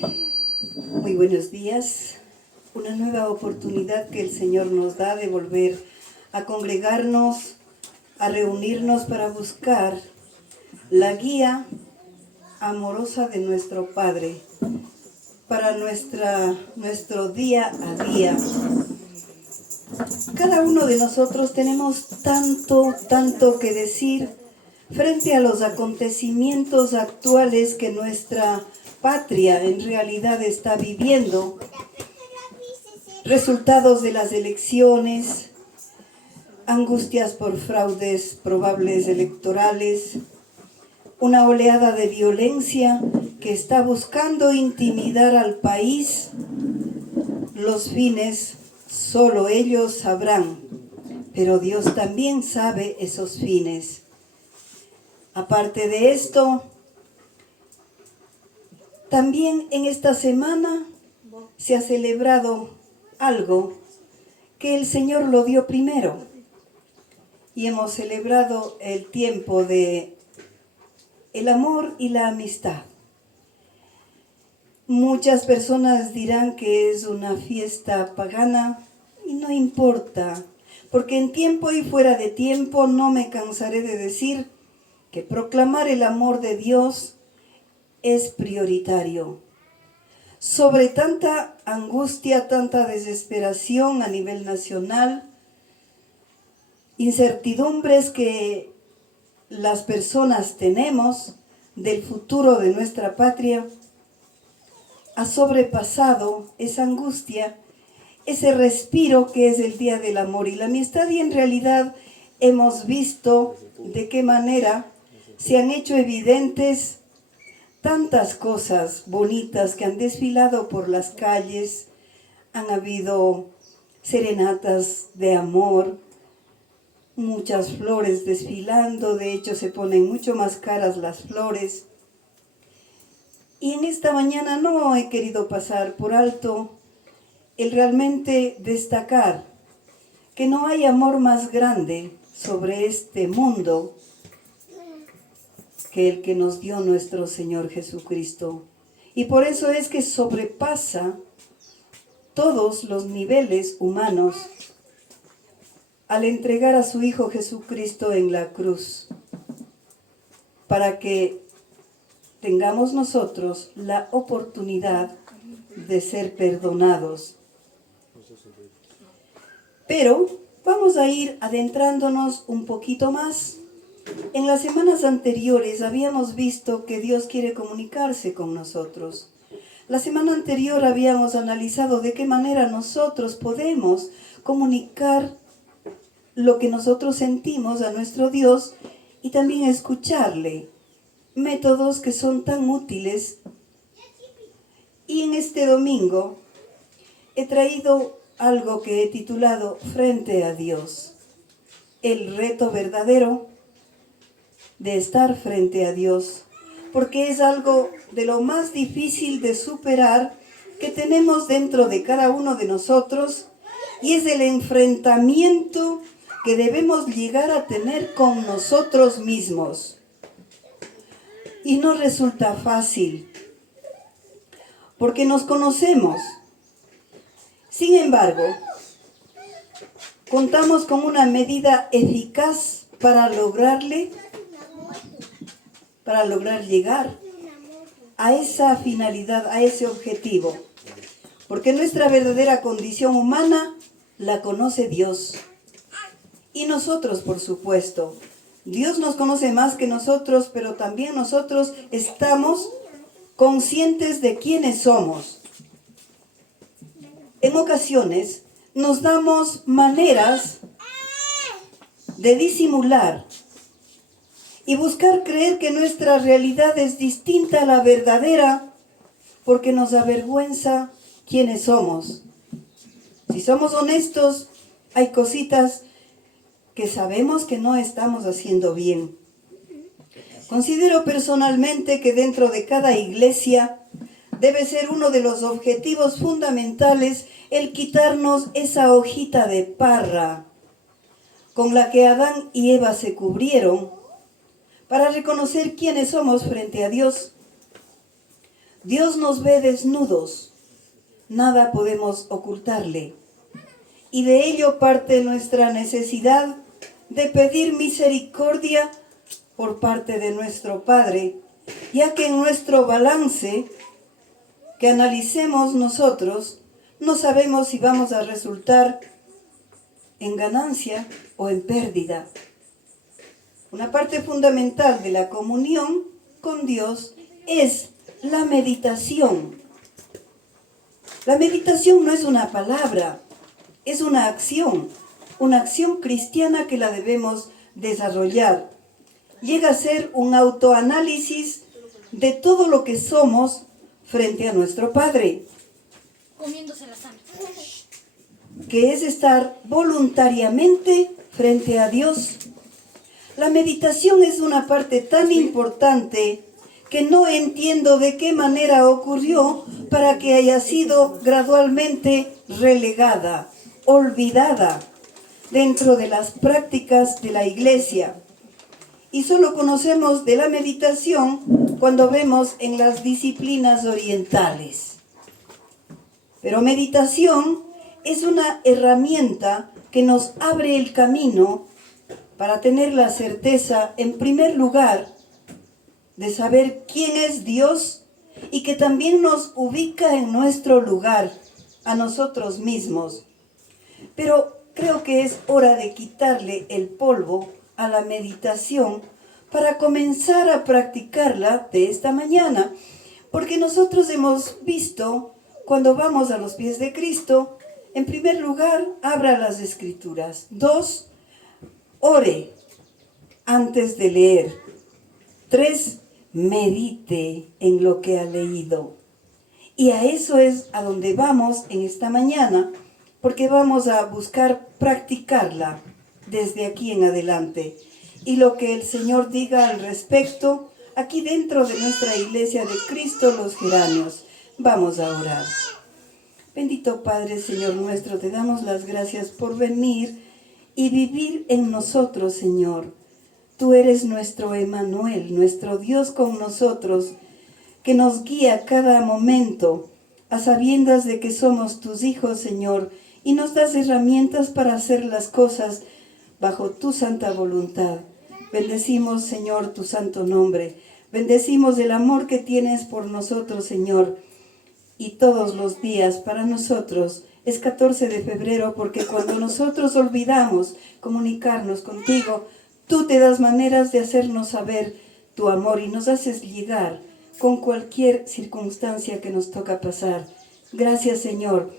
Muy buenos días. Una nueva oportunidad que el Señor nos da de volver a congregarnos, a reunirnos para buscar la guía amorosa de nuestro Padre para nuestro día a día. Cada uno de nosotros tenemos tanto que decir frente a los acontecimientos actuales que nuestra patria en realidad está viviendo. Resultados de las elecciones, angustias por fraudes probables electorales, una oleada de violencia que está buscando intimidar al país. Los fines solo ellos sabrán, pero Dios también sabe esos fines. Aparte de esto, también en esta semana se ha celebrado algo que el Señor lo dio primero. Y hemos celebrado el tiempo de el amor y la amistad. Muchas personas dirán que es una fiesta pagana y no importa, porque en tiempo y fuera de tiempo no me cansaré de decir que proclamar el amor de Dios es prioritario. Sobre tanta angustia, tanta desesperación a nivel nacional, incertidumbres que las personas tenemos del futuro de nuestra patria, ha sobrepasado esa angustia, ese respiro que es el Día del Amor y la Amistad, y en realidad hemos visto de qué manera se han hecho evidentes tantas cosas bonitas que han desfilado por las calles. Han habido serenatas de amor, muchas flores desfilando, de hecho se ponen mucho más caras las flores. Y en esta mañana no he querido pasar por alto el realmente destacar que no hay amor más grande sobre este mundo que el que nos dio nuestro Señor Jesucristo. Y por eso es que sobrepasa todos los niveles humanos al entregar a su Hijo Jesucristo en la cruz, para que tengamos nosotros la oportunidad de ser perdonados. Pero vamos a ir adentrándonos un poquito más. En las semanas anteriores habíamos visto que Dios quiere comunicarse con nosotros. La semana anterior habíamos analizado de qué manera nosotros podemos comunicar lo que nosotros sentimos a nuestro Dios y también escucharle. Métodos que son tan útiles. Y en este domingo he traído algo que he titulado Frente a Dios. El reto verdadero de estar frente a Dios, porque es algo de lo más difícil de superar que tenemos dentro de cada uno de nosotros, y es el enfrentamiento que debemos llegar a tener con nosotros mismos. Y no resulta fácil, porque nos conocemos. Sin embargo, contamos con una medida eficaz para lograr llegar a esa finalidad, a ese objetivo. Porque nuestra verdadera condición humana la conoce Dios. Y nosotros, por supuesto. Dios nos conoce más que nosotros, pero también nosotros estamos conscientes de quiénes somos. En ocasiones nos damos maneras de disimular y buscar creer que nuestra realidad es distinta a la verdadera, porque nos avergüenza quiénes somos. Si somos honestos, hay cositas que sabemos que no estamos haciendo bien. Considero personalmente que dentro de cada iglesia debe ser uno de los objetivos fundamentales el quitarnos esa hojita de parra con la que Adán y Eva se cubrieron para reconocer quiénes somos frente a Dios. Dios nos ve desnudos, nada podemos ocultarle. Y de ello parte nuestra necesidad de pedir misericordia por parte de nuestro Padre, ya que en nuestro balance que analicemos nosotros, no sabemos si vamos a resultar en ganancia o en pérdida. Una parte fundamental de la comunión con Dios es la meditación. La meditación no es una palabra, es una acción cristiana que la debemos desarrollar. Llega a ser un autoanálisis de todo lo que somos frente a nuestro Padre, comiéndose la sangre, que es estar voluntariamente frente a Dios. La meditación es una parte tan importante que no entiendo de qué manera ocurrió para que haya sido gradualmente relegada, olvidada dentro de las prácticas de la iglesia. Y solo conocemos de la meditación cuando vemos en las disciplinas orientales. Pero meditación es una herramienta que nos abre el camino para tener la certeza, en primer lugar, de saber quién es Dios y que también nos ubica en nuestro lugar, a nosotros mismos. Pero creo que es hora de quitarle el polvo a la meditación para comenzar a practicarla de esta mañana, porque nosotros hemos visto, cuando vamos a los pies de Cristo, en primer lugar, abra las Escrituras. 2, ore antes de leer. 3, medite en lo que ha leído. Y a eso es a donde vamos en esta mañana, porque vamos a buscar practicarla desde aquí en adelante. Y lo que el Señor diga al respecto, aquí dentro de nuestra iglesia de Cristo los Geranios. Vamos a orar. Bendito Padre, Señor nuestro, te damos las gracias por venir y vivir en nosotros, Señor. Tú eres nuestro Emmanuel, nuestro Dios con nosotros, que nos guía cada momento, a sabiendas de que somos tus hijos, Señor, y nos das herramientas para hacer las cosas bajo tu santa voluntad. Bendecimos, Señor, tu santo nombre. Bendecimos el amor que tienes por nosotros, Señor. Y todos los días para nosotros es 14 de febrero, porque cuando nosotros olvidamos comunicarnos contigo, tú te das maneras de hacernos saber tu amor y nos haces llegar con cualquier circunstancia que nos toca pasar. Gracias, Señor,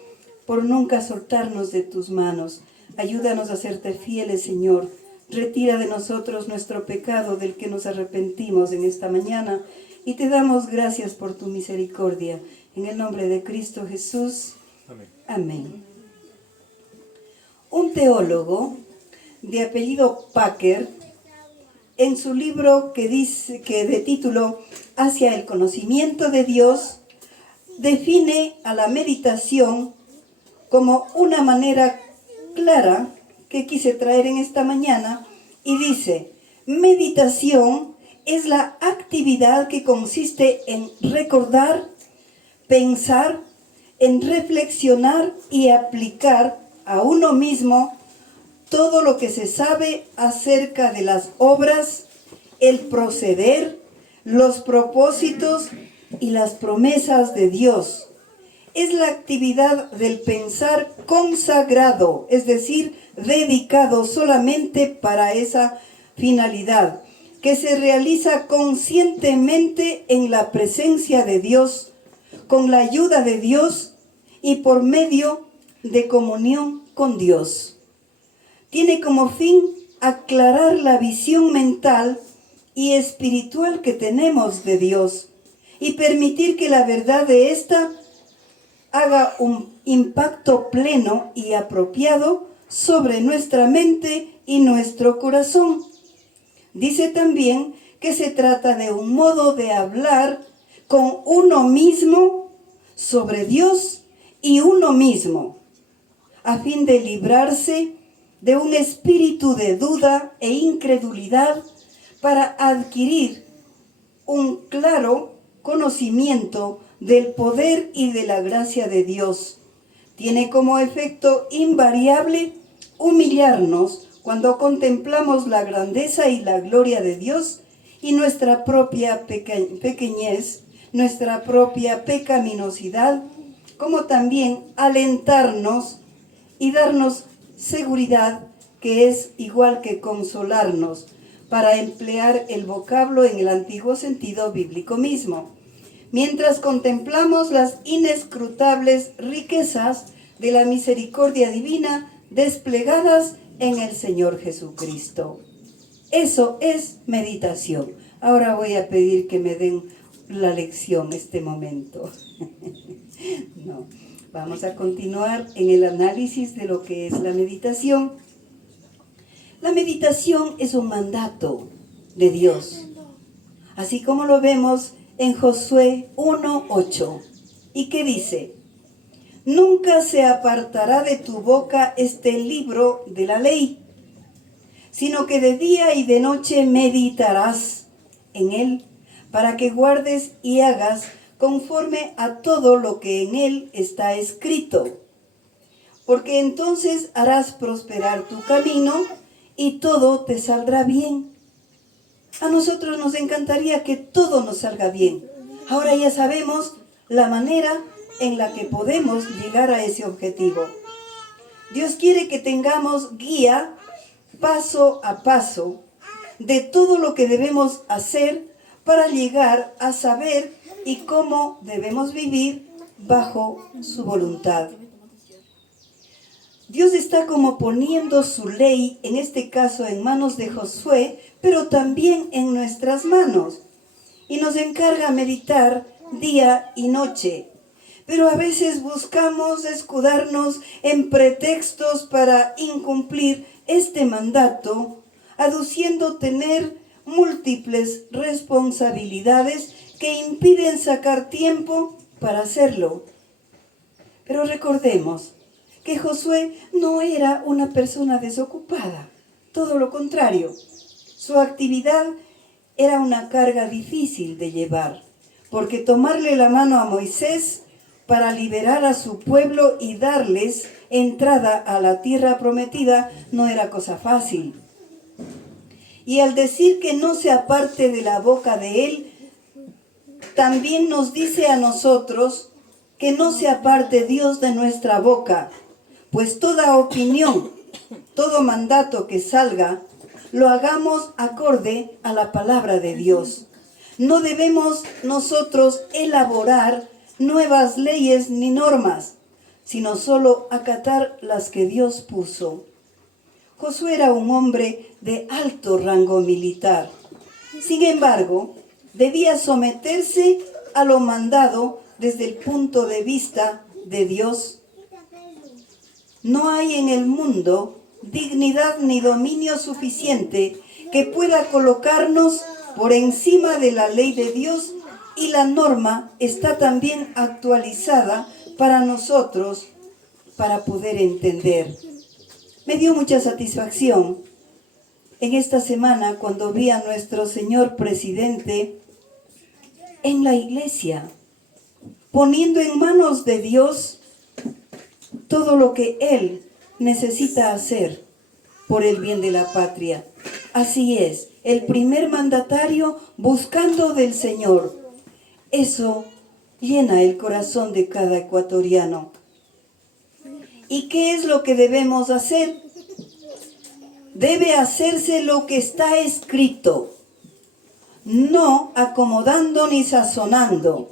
por nunca soltarnos de tus manos. Ayúdanos a serte fieles, Señor. Retira de nosotros nuestro pecado del que nos arrepentimos en esta mañana y te damos gracias por tu misericordia. En el nombre de Cristo Jesús. Amén. Amén. Un teólogo de apellido Packer, en su libro que de título Hacia el conocimiento de Dios, define a la meditación como una manera clara que quise traer en esta mañana y dice: meditación es la actividad que consiste en recordar, pensar, en reflexionar y aplicar a uno mismo todo lo que se sabe acerca de las obras, el proceder, los propósitos y las promesas de Dios. Es la actividad del pensar consagrado, es decir, dedicado solamente para esa finalidad, que se realiza conscientemente en la presencia de Dios, con la ayuda de Dios y por medio de comunión con Dios. Tiene como fin aclarar la visión mental y espiritual que tenemos de Dios y permitir que la verdad de ésta haga un impacto pleno y apropiado sobre nuestra mente y nuestro corazón. Dice también que se trata de un modo de hablar con uno mismo sobre Dios y uno mismo, a fin de librarse de un espíritu de duda e incredulidad para adquirir un claro conocimiento del poder y de la gracia de Dios. Tiene como efecto invariable humillarnos cuando contemplamos la grandeza y la gloria de Dios y nuestra propia pequeñez, nuestra propia pecaminosidad, como también alentarnos y darnos seguridad, que es igual que consolarnos, para emplear el vocablo en el antiguo sentido bíblico mismo, mientras contemplamos las inescrutables riquezas de la misericordia divina desplegadas en el Señor Jesucristo. Eso es meditación. Ahora voy a pedir que me den la lección este momento. No, vamos a continuar en el análisis de lo que es la meditación. La meditación es un mandato de Dios, así como lo vemos en Josué 1:8, y que dice: nunca se apartará de tu boca este libro de la ley, sino que de día y de noche meditarás en él, para que guardes y hagas conforme a todo lo que en él está escrito, porque entonces harás prosperar tu camino y todo te saldrá bien. A nosotros nos encantaría que todo nos salga bien. Ahora ya sabemos la manera en la que podemos llegar a ese objetivo. Dios quiere que tengamos guía paso a paso de todo lo que debemos hacer para llegar a saber y cómo debemos vivir bajo su voluntad. Dios está como poniendo su ley, en este caso en manos de Josué, pero también en nuestras manos. Y nos encarga meditar día y noche. Pero a veces buscamos escudarnos en pretextos para incumplir este mandato, aduciendo tener múltiples responsabilidades que impiden sacar tiempo para hacerlo. Pero recordemos que Josué no era una persona desocupada, todo lo contrario. Su actividad era una carga difícil de llevar, porque tomarle la mano a Moisés para liberar a su pueblo y darles entrada a la tierra prometida no era cosa fácil. Y al decir que no se aparte de la boca de él, también nos dice a nosotros que no se aparte Dios de nuestra boca, pues toda opinión, todo mandato que salga, lo hagamos acorde a la palabra de Dios. No debemos nosotros elaborar nuevas leyes ni normas, sino solo acatar las que Dios puso. Josué era un hombre de alto rango militar. Sin embargo, debía someterse a lo mandado desde el punto de vista de Dios. No hay en el mundo dignidad ni dominio suficiente que pueda colocarnos por encima de la ley de Dios, y la norma está también actualizada para nosotros para poder entender. Me dio mucha satisfacción en esta semana cuando vi a nuestro señor presidente en la iglesia, poniendo en manos de Dios todo lo que él necesita hacer por el bien de la patria. Así es, el primer mandatario buscando del Señor. Eso llena el corazón de cada ecuatoriano. ¿Y qué es lo que debemos hacer? Debe hacerse lo que está escrito, no acomodando ni sazonando,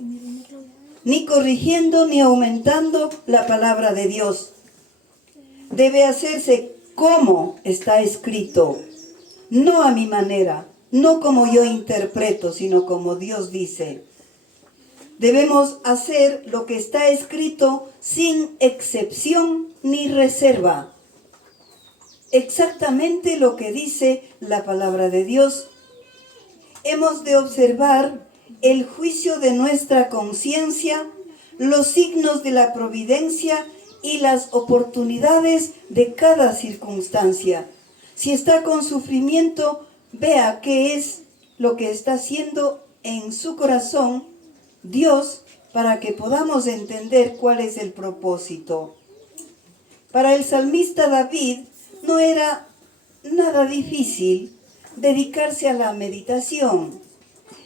ni corrigiendo ni aumentando la palabra de Dios. Debe hacerse como está escrito, no a mi manera, no como yo interpreto, sino como Dios dice. Debemos hacer lo que está escrito sin excepción ni reserva. Exactamente lo que dice la palabra de Dios. Hemos de observar el juicio de nuestra conciencia, los signos de la providencia y las oportunidades de cada circunstancia. Si está con sufrimiento, vea qué es lo que está haciendo en su corazón Dios para que podamos entender cuál es el propósito. Para el salmista David no era nada difícil dedicarse a la meditación.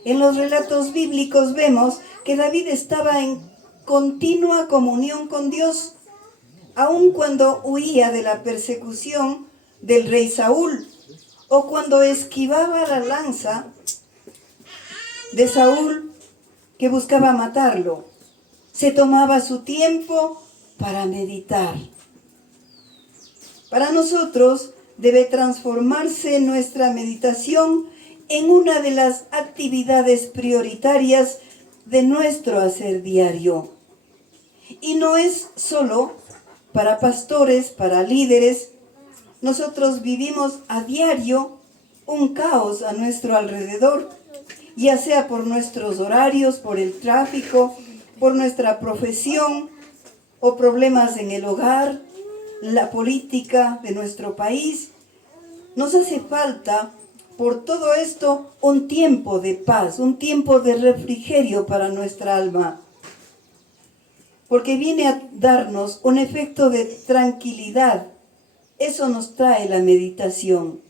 En los relatos bíblicos vemos que David estaba en continua comunión con Dios, aun cuando huía de la persecución del rey Saúl o cuando esquivaba la lanza de Saúl que buscaba matarlo. Se tomaba su tiempo para meditar. Para nosotros debe transformarse nuestra meditación en una de las actividades prioritarias de nuestro hacer diario. Y no es solo para pastores, para líderes. Nosotros vivimos a diario un caos a nuestro alrededor, ya sea por nuestros horarios, por el tráfico, por nuestra profesión o problemas en el hogar, la política de nuestro país. Nos hace falta, por todo esto, un tiempo de paz, un tiempo de refrigerio para nuestra alma, porque viene a darnos un efecto de tranquilidad. Eso nos trae la meditación,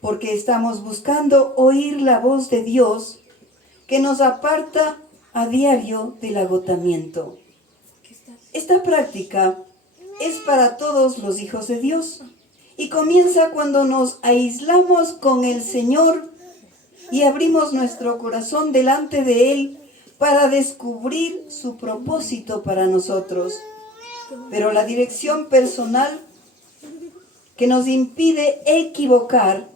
porque estamos buscando oír la voz de Dios que nos aparta a diario del agotamiento. Esta práctica es para todos los hijos de Dios y comienza cuando nos aislamos con el Señor y abrimos nuestro corazón delante de Él para descubrir su propósito para nosotros. Pero la dirección personal que nos impide equivocar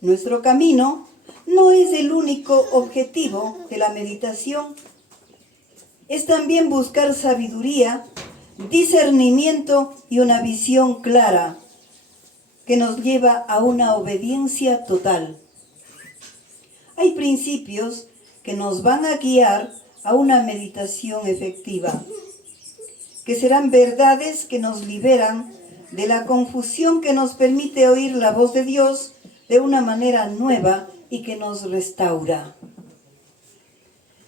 nuestro camino no es el único objetivo de la meditación. Es también buscar sabiduría, discernimiento y una visión clara que nos lleva a una obediencia total. Hay principios que nos van a guiar a una meditación efectiva, que serán verdades que nos liberan de la confusión, que nos permite oír la voz de Dios de una manera nueva y que nos restaura.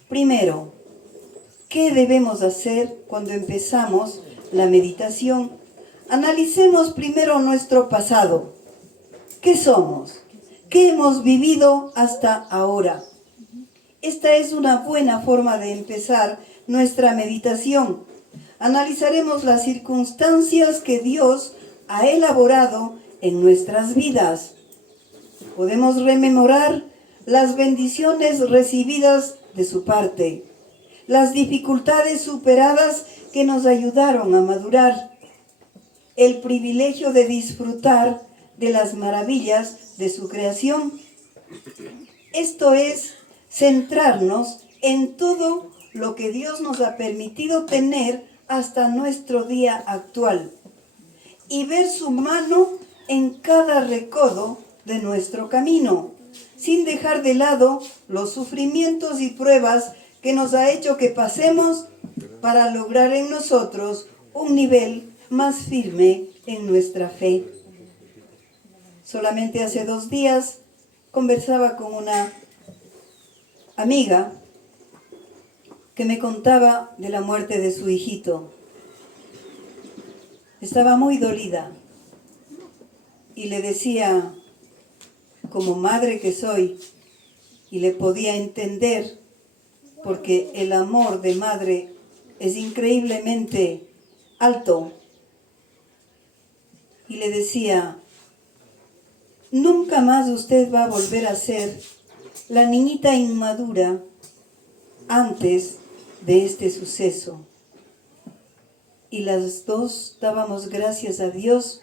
Primero, ¿qué debemos hacer cuando empezamos la meditación? Analicemos primero nuestro pasado. ¿Qué somos? ¿Qué hemos vivido hasta ahora? Esta es una buena forma de empezar nuestra meditación. Analizaremos las circunstancias que Dios ha elaborado en nuestras vidas. Podemos rememorar las bendiciones recibidas de su parte, las dificultades superadas que nos ayudaron a madurar, el privilegio de disfrutar de las maravillas de su creación. Esto es centrarnos en todo lo que Dios nos ha permitido tener hasta nuestro día actual y ver su mano en cada recodo de nuestro camino, sin dejar de lado los sufrimientos y pruebas que nos ha hecho que pasemos para lograr en nosotros un nivel más firme en nuestra fe. Solamente hace 2 días conversaba con una amiga que me contaba de la muerte de su hijito. Estaba muy dolida y le decía, como madre que soy, y le podía entender, porque el amor de madre es increíblemente alto, y le decía, nunca más usted va a volver a ser la niñita inmadura antes de este suceso. Y las dos dábamos gracias a Dios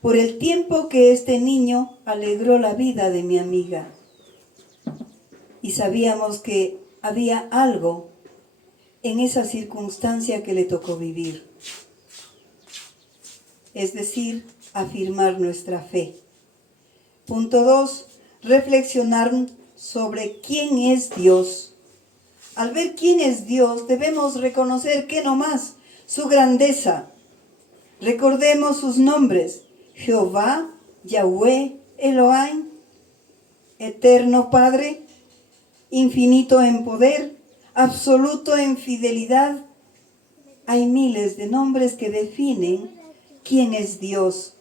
por el tiempo que este niño alegró la vida de mi amiga. Y sabíamos que había algo en esa circunstancia que le tocó vivir. Es decir, afirmar nuestra fe. Punto 2. Reflexionar sobre quién es Dios. Al ver quién es Dios, debemos reconocer que no más su grandeza. Recordemos sus nombres: Jehová, Yahweh, Elohim, Eterno Padre. infinito en poder, absoluto en fidelidad. Hay miles de nombres que definen quién es Dios.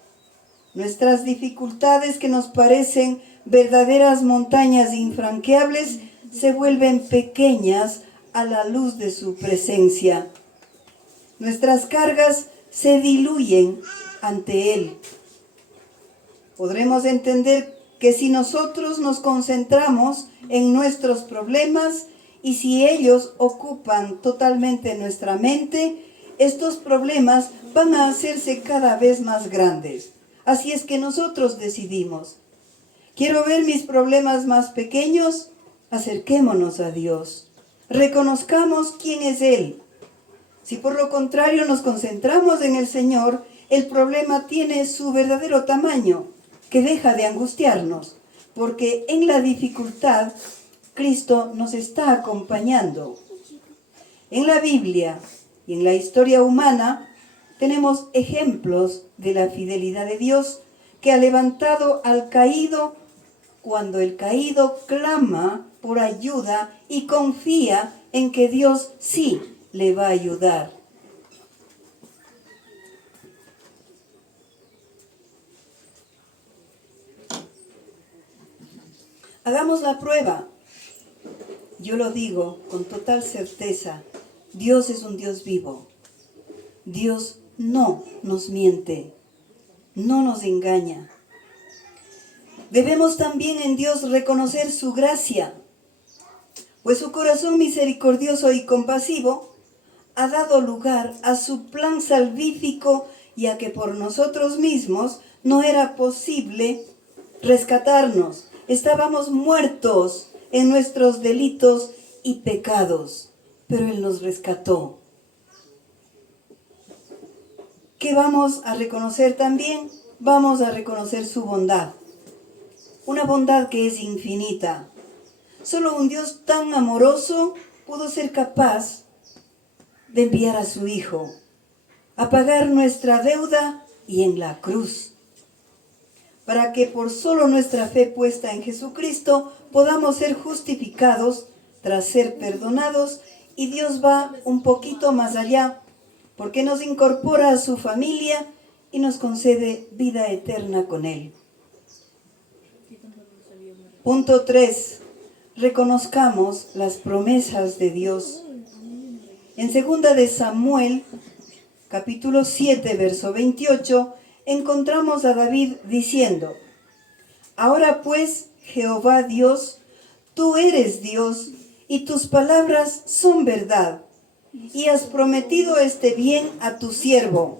Nuestras dificultades, que nos parecen verdaderas montañas infranqueables, se vuelven pequeñas a la luz de su presencia. Nuestras cargas se diluyen ante Él. Podremos entender que si nosotros nos concentramos en nuestros problemas y si ellos ocupan totalmente nuestra mente, estos problemas van a hacerse cada vez más grandes. Así es que nosotros decidimos: quiero ver mis problemas más pequeños, acerquémonos a Dios. Reconozcamos quién es Él. Si por lo contrario nos concentramos en el Señor, el problema tiene su verdadero tamaño, que deja de angustiarnos, porque en la dificultad Cristo nos está acompañando. En la Biblia y en la historia humana tenemos ejemplos de la fidelidad de Dios, que ha levantado al caído cuando el caído clama por ayuda y confía en que Dios sí le va a ayudar. Hagamos la prueba. Yo lo digo con total certeza: Dios es un Dios vivo. Dios no nos miente, no nos engaña. Debemos también en Dios reconocer su gracia, pues su corazón misericordioso y compasivo ha dado lugar a su plan salvífico, ya que por nosotros mismos no era posible rescatarnos. Estábamos muertos en nuestros delitos y pecados, pero Él nos rescató. ¿Qué vamos a reconocer también? Vamos a reconocer su bondad. Una bondad que es infinita. Solo un Dios tan amoroso pudo ser capaz de enviar a su Hijo a pagar nuestra deuda y en la cruz, para que por solo nuestra fe puesta en Jesucristo podamos ser justificados tras ser perdonados, y Dios va un poquito más allá, porque nos incorpora a su familia y nos concede vida eterna con Él. Punto 3. Reconozcamos las promesas de Dios. En 2 de Samuel, capítulo 7, verso 28, encontramos a David diciendo: ahora pues, Jehová Dios, tú eres Dios, y tus palabras son verdad, y has prometido este bien a tu siervo.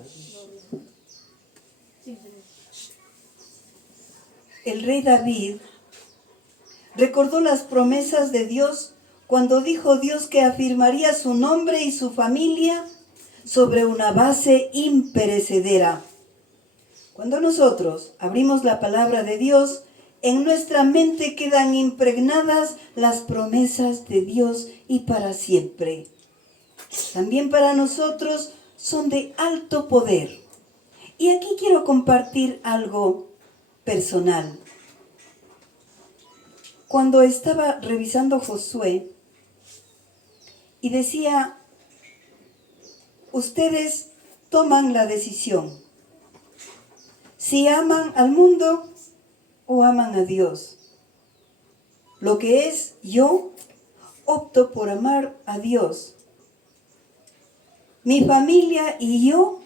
El rey David recordó las promesas de Dios cuando dijo Dios que afirmaría su nombre y su familia sobre una base imperecedera. Cuando nosotros abrimos la palabra de Dios, en nuestra mente quedan impregnadas las promesas de Dios y para siempre. También para nosotros son de alto poder. Y aquí quiero compartir algo personal. Cuando estaba revisando Josué y decía: ustedes toman la decisión si aman al mundo o aman a Dios. Lo que es, yo opto por amar a Dios. Mi familia y yo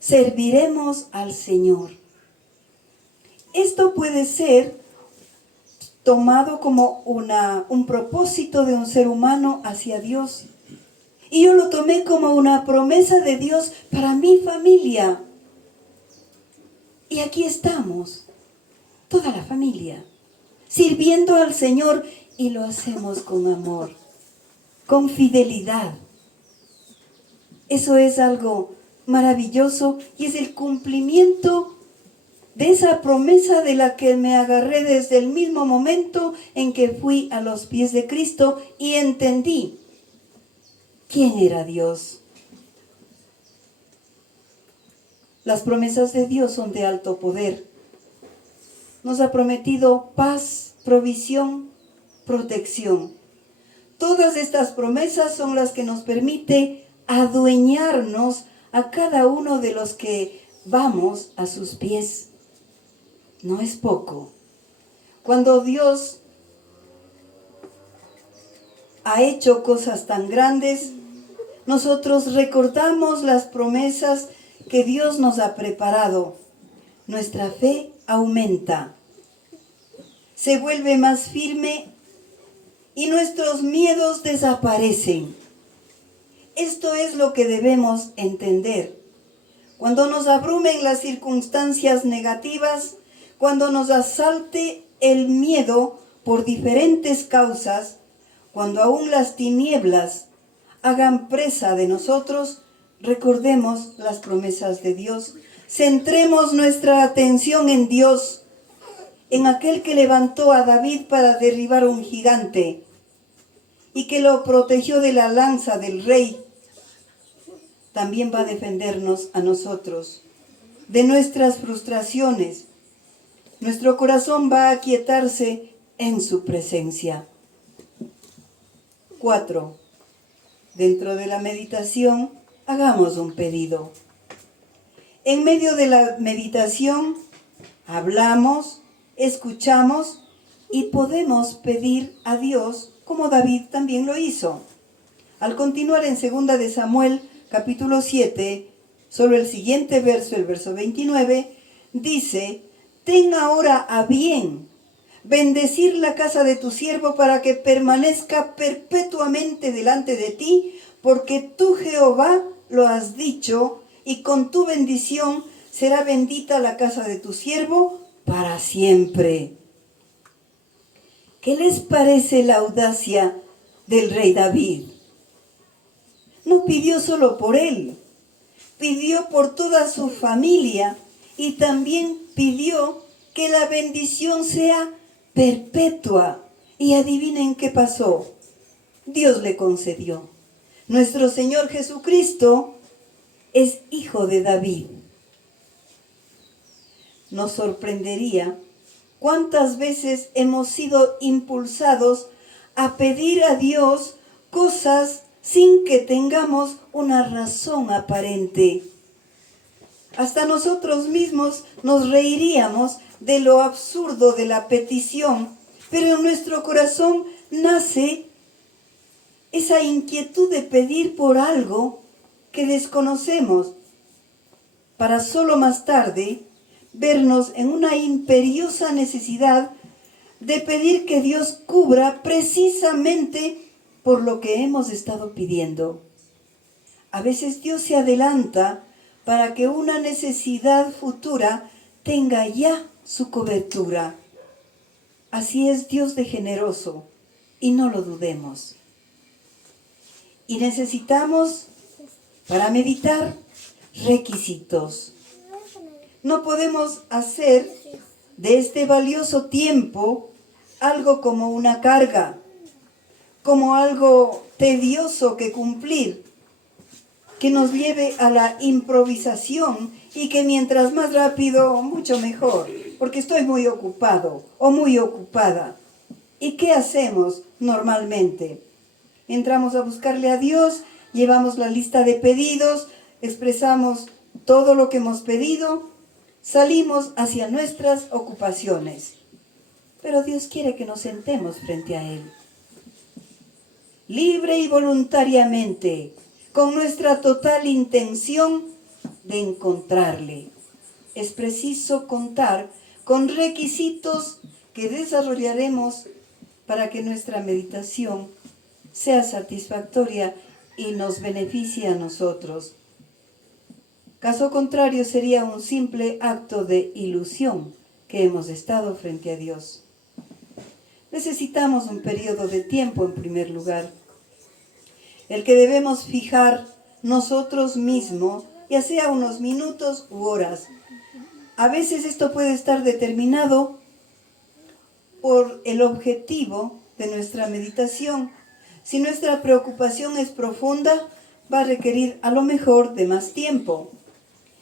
serviremos al Señor. Esto puede ser tomado como un propósito de un ser humano hacia Dios. Y yo lo tomé como una promesa de Dios para mi familia. Y aquí estamos, toda la familia, sirviendo al Señor, y lo hacemos con amor, con fidelidad. Eso es algo maravilloso y es el cumplimiento de esa promesa de la que me agarré desde el mismo momento en que fui a los pies de Cristo y entendí quién era Dios. Las promesas de Dios son de alto poder. Nos ha prometido paz, provisión, protección. Todas estas promesas son las que nos permite adueñarnos a cada uno de los que vamos a sus pies. No es poco. Cuando Dios ha hecho cosas tan grandes, nosotros recordamos las promesas que Dios nos ha preparado. Nuestra fe aumenta, se vuelve más firme y nuestros miedos desaparecen. Esto es lo que debemos entender. Cuando nos abrumen las circunstancias negativas, cuando nos asalte el miedo por diferentes causas, cuando aún las tinieblas hagan presa de nosotros, recordemos las promesas de Dios. Centremos nuestra atención en Dios, en aquel que levantó a David para derribar un gigante y que lo protegió de la lanza del rey. También va a defendernos a nosotros de nuestras frustraciones. Nuestro corazón va a aquietarse en su presencia. 4. Dentro de la meditación, hagamos un pedido. En medio de la meditación, hablamos, escuchamos y podemos pedir a Dios como David también lo hizo. Al continuar en 2 de Samuel, capítulo 7, solo el siguiente verso, el verso 29, dice: «Ten ahora a bien bendecir la casa de tu siervo para que permanezca perpetuamente delante de ti, porque tú, Jehová, lo has dicho, y con tu bendición será bendita la casa de tu siervo para siempre». ¿Qué les parece la audacia del rey David? No pidió solo por él, pidió por toda su familia y también pidió que la bendición sea perpetua. Y adivinen qué pasó. Dios le concedió. Nuestro Señor Jesucristo es hijo de David. Nos sorprendería cuántas veces hemos sido impulsados a pedir a Dios cosas sin que tengamos una razón aparente. Hasta nosotros mismos nos reiríamos de lo absurdo de la petición, pero en nuestro corazón nace esa inquietud de pedir por algo que desconocemos, para solo más tarde vernos en una imperiosa necesidad de pedir que Dios cubra precisamente por lo que hemos estado pidiendo. A veces Dios se adelanta para que una necesidad futura tenga ya su cobertura. Así es Dios de generoso, y no lo dudemos. Y necesitamos, para meditar, requisitos. No podemos hacer de este valioso tiempo algo como una carga, como algo tedioso que cumplir, que nos lleve a la improvisación y que mientras más rápido, mucho mejor, porque estoy muy ocupado o muy ocupada. ¿Y qué hacemos normalmente? Entramos a buscarle a Dios, llevamos la lista de pedidos, expresamos todo lo que hemos pedido, salimos hacia nuestras ocupaciones. Pero Dios quiere que nos sentemos frente a Él, libre y voluntariamente, con nuestra total intención de encontrarle. Es preciso contar con requisitos que desarrollaremos para que nuestra meditación sea satisfactoria y nos beneficie a nosotros. Caso contrario, sería un simple acto de ilusión que hemos estado frente a Dios. Necesitamos un periodo de tiempo en primer lugar, el que debemos fijar nosotros mismos, ya sea unos minutos u horas. A veces esto puede estar determinado por el objetivo de nuestra meditación. Si nuestra preocupación es profunda, va a requerir a lo mejor de más tiempo.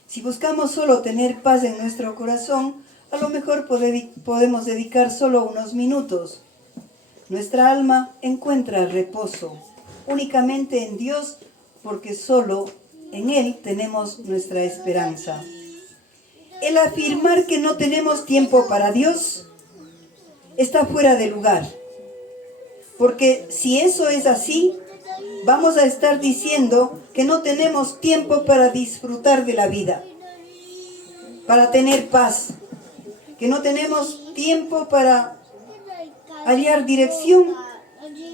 Si buscamos solo tener paz en nuestro corazón, a lo mejor podemos dedicar solo unos minutos. Nuestra alma encuentra reposo únicamente en Dios, porque solo en Él tenemos nuestra esperanza. El afirmar que no tenemos tiempo para Dios está fuera de lugar, porque si eso es así, vamos a estar diciendo que no tenemos tiempo para disfrutar de la vida, para tener paz, que no tenemos tiempo para hallar dirección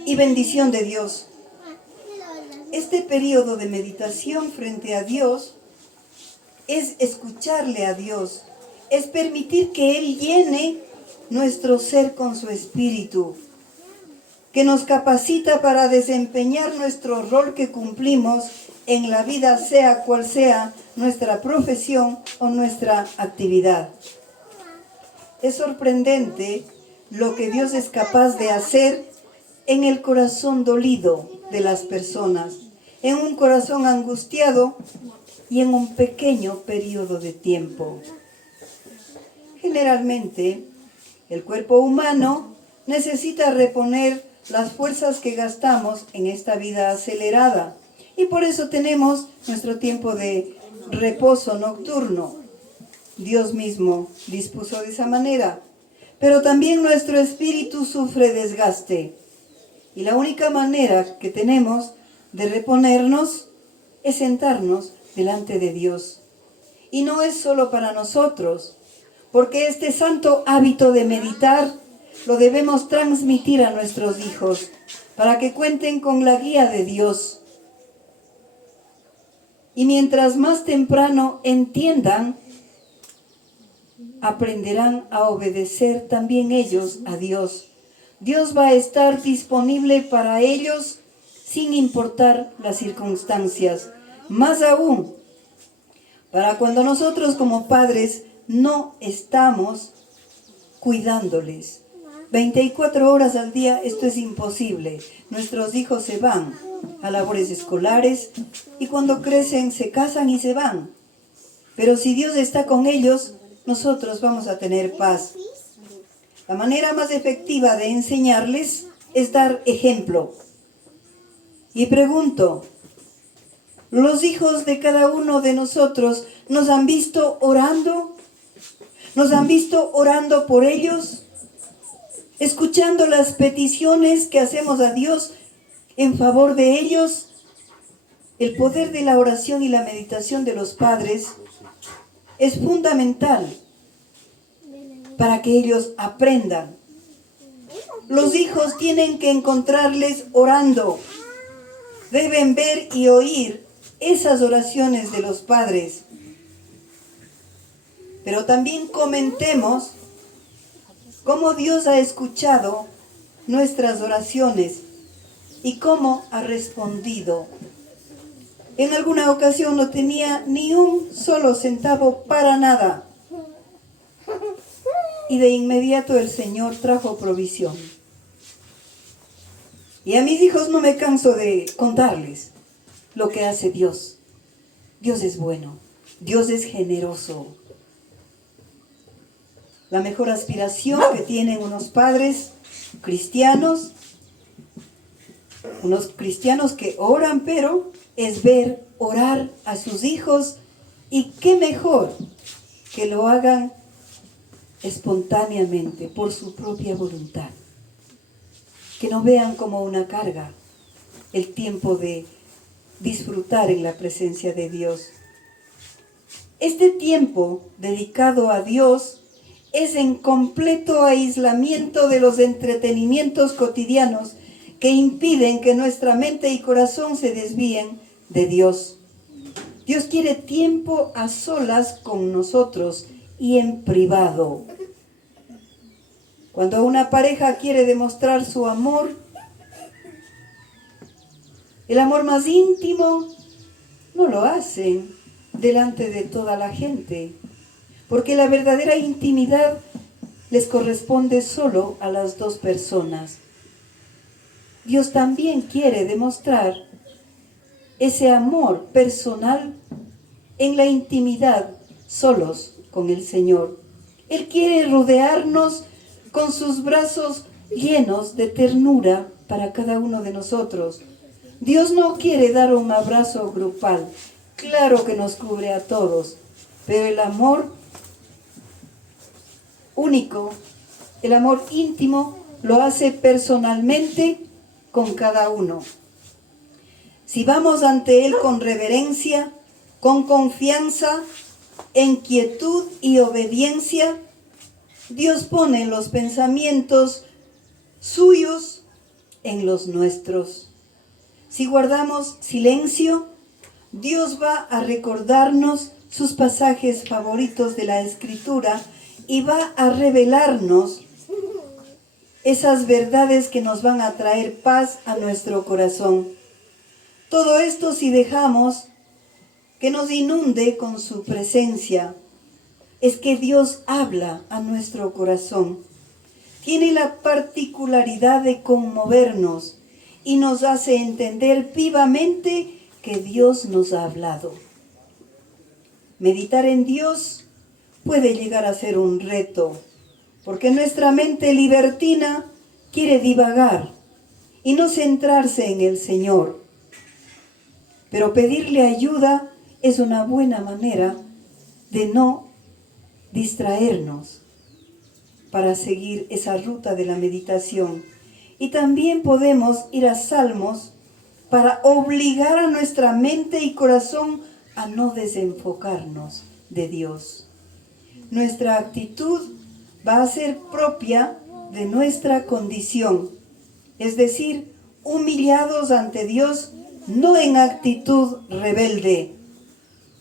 y bendición de Dios. Este periodo de meditación frente a Dios es escucharle a Dios, es permitir que Él llene nuestro ser con su espíritu, que nos capacita para desempeñar nuestro rol que cumplimos en la vida, sea cual sea nuestra profesión o nuestra actividad. Es sorprendente lo que Dios es capaz de hacer en el corazón dolido de las personas, en un corazón angustiado y en un pequeño periodo de tiempo. Generalmente, el cuerpo humano necesita reponer las fuerzas que gastamos en esta vida acelerada, y por eso tenemos nuestro tiempo de reposo nocturno. Dios mismo dispuso de esa manera, pero también nuestro espíritu sufre desgaste, y la única manera que tenemos de reponernos es sentarnos delante de Dios. Y no es solo para nosotros, porque este santo hábito de meditar lo debemos transmitir a nuestros hijos, para que cuenten con la guía de Dios. Y mientras más temprano entiendan, aprenderán a obedecer también ellos a Dios. Dios va a estar disponible para ellos sin importar las circunstancias. Más aún, para cuando nosotros como padres no estamos cuidándoles. 24 horas al día, esto es imposible. Nuestros hijos se van a labores escolares y cuando crecen se casan y se van. Pero si Dios está con ellos, nosotros vamos a tener paz. La manera más efectiva de enseñarles es dar ejemplo. Y pregunto, ¿los hijos de cada uno de nosotros nos han visto orando? ¿Nos han visto orando por ellos? Escuchando las peticiones que hacemos a Dios en favor de ellos. El poder de la oración y la meditación de los padres es fundamental para que ellos aprendan. Los hijos tienen que encontrarles orando. Deben ver y oír esas oraciones de los padres. Pero también comentemos cómo Dios ha escuchado nuestras oraciones y cómo ha respondido. En alguna ocasión no tenía ni un solo centavo para nada. Y de inmediato el Señor trajo provisión. Y a mis hijos no me canso de contarles lo que hace Dios. Dios es bueno, Dios es generoso. La mejor aspiración que tienen unos padres cristianos, unos cristianos que oran, pero es ver orar a sus hijos, y qué mejor que lo hagan espontáneamente, por su propia voluntad. Que no vean como una carga el tiempo de disfrutar en la presencia de Dios. Este tiempo dedicado a Dios es en completo aislamiento de los entretenimientos cotidianos que impiden que nuestra mente y corazón se desvíen de Dios. Dios quiere tiempo a solas con nosotros y en privado. Cuando una pareja quiere demostrar su amor, el amor más íntimo, no lo hacen delante de toda la gente, porque la verdadera intimidad les corresponde solo a las dos personas. Dios también quiere demostrar ese amor personal en la intimidad, solos con el Señor. Él quiere rodearnos con sus brazos llenos de ternura para cada uno de nosotros. Dios no quiere dar un abrazo grupal. Claro que nos cubre a todos, pero el amor único, el amor íntimo, lo hace personalmente con cada uno. Si vamos ante Él con reverencia, con confianza, en quietud y obediencia, Dios pone los pensamientos suyos en los nuestros. Si guardamos silencio, Dios va a recordarnos sus pasajes favoritos de la Escritura y va a revelarnos esas verdades que nos van a traer paz a nuestro corazón. Todo esto si dejamos que nos inunde con su presencia. Es que Dios habla a nuestro corazón. Tiene la particularidad de conmovernos y nos hace entender vivamente que Dios nos ha hablado. Meditar en Dios puede llegar a ser un reto, porque nuestra mente libertina quiere divagar y no centrarse en el Señor. Pero pedirle ayuda es una buena manera de no distraernos para seguir esa ruta de la meditación. Y también podemos ir a Salmos para obligar a nuestra mente y corazón a no desenfocarnos de Dios. Nuestra actitud va a ser propia de nuestra condición, es decir, humillados ante Dios, no en actitud rebelde,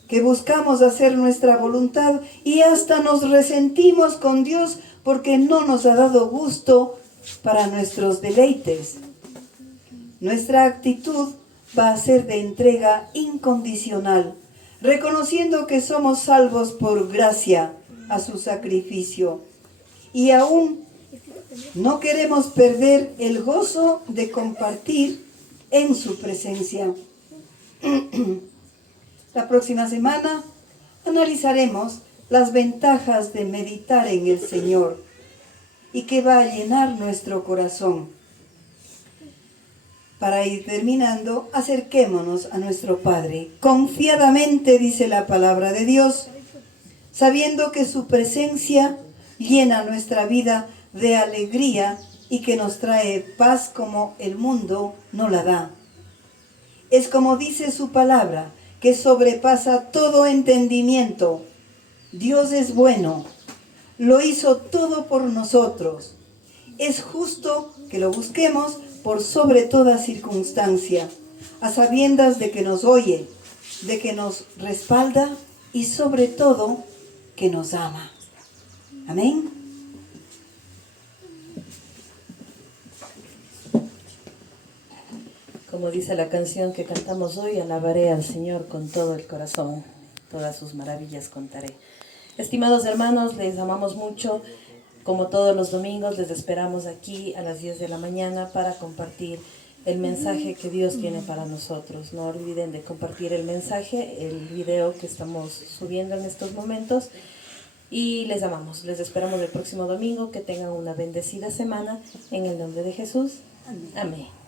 que buscamos hacer nuestra voluntad y hasta nos resentimos con Dios porque no nos ha dado gusto para nuestros deleites. Nuestra actitud va a ser de entrega incondicional, reconociendo que somos salvos por gracia a su sacrificio. Y aún no queremos perder el gozo de compartir en su presencia. La próxima semana analizaremos las ventajas de meditar en el Señor y que va a llenar nuestro corazón. Para ir terminando, acerquémonos a nuestro Padre. Confiadamente, dice la palabra de Dios, sabiendo que su presencia llena nuestra vida de alegría y que nos trae paz como el mundo no la da. Es como dice su palabra, que sobrepasa todo entendimiento. Dios es bueno, lo hizo todo por nosotros. Es justo que lo busquemos por sobre toda circunstancia, a sabiendas de que nos oye, de que nos respalda y sobre todo que nos ama. Amén. Como dice la canción que cantamos hoy, alabaré al Señor con todo el corazón, todas sus maravillas contaré. Estimados hermanos, les amamos mucho. Como todos los domingos, les esperamos aquí a las 10 de la mañana para compartir el mensaje que Dios tiene para nosotros. No olviden de compartir el mensaje, el video que estamos subiendo en estos momentos. Y les amamos. Les esperamos el próximo domingo. Que tengan una bendecida semana. En el nombre de Jesús. Amén.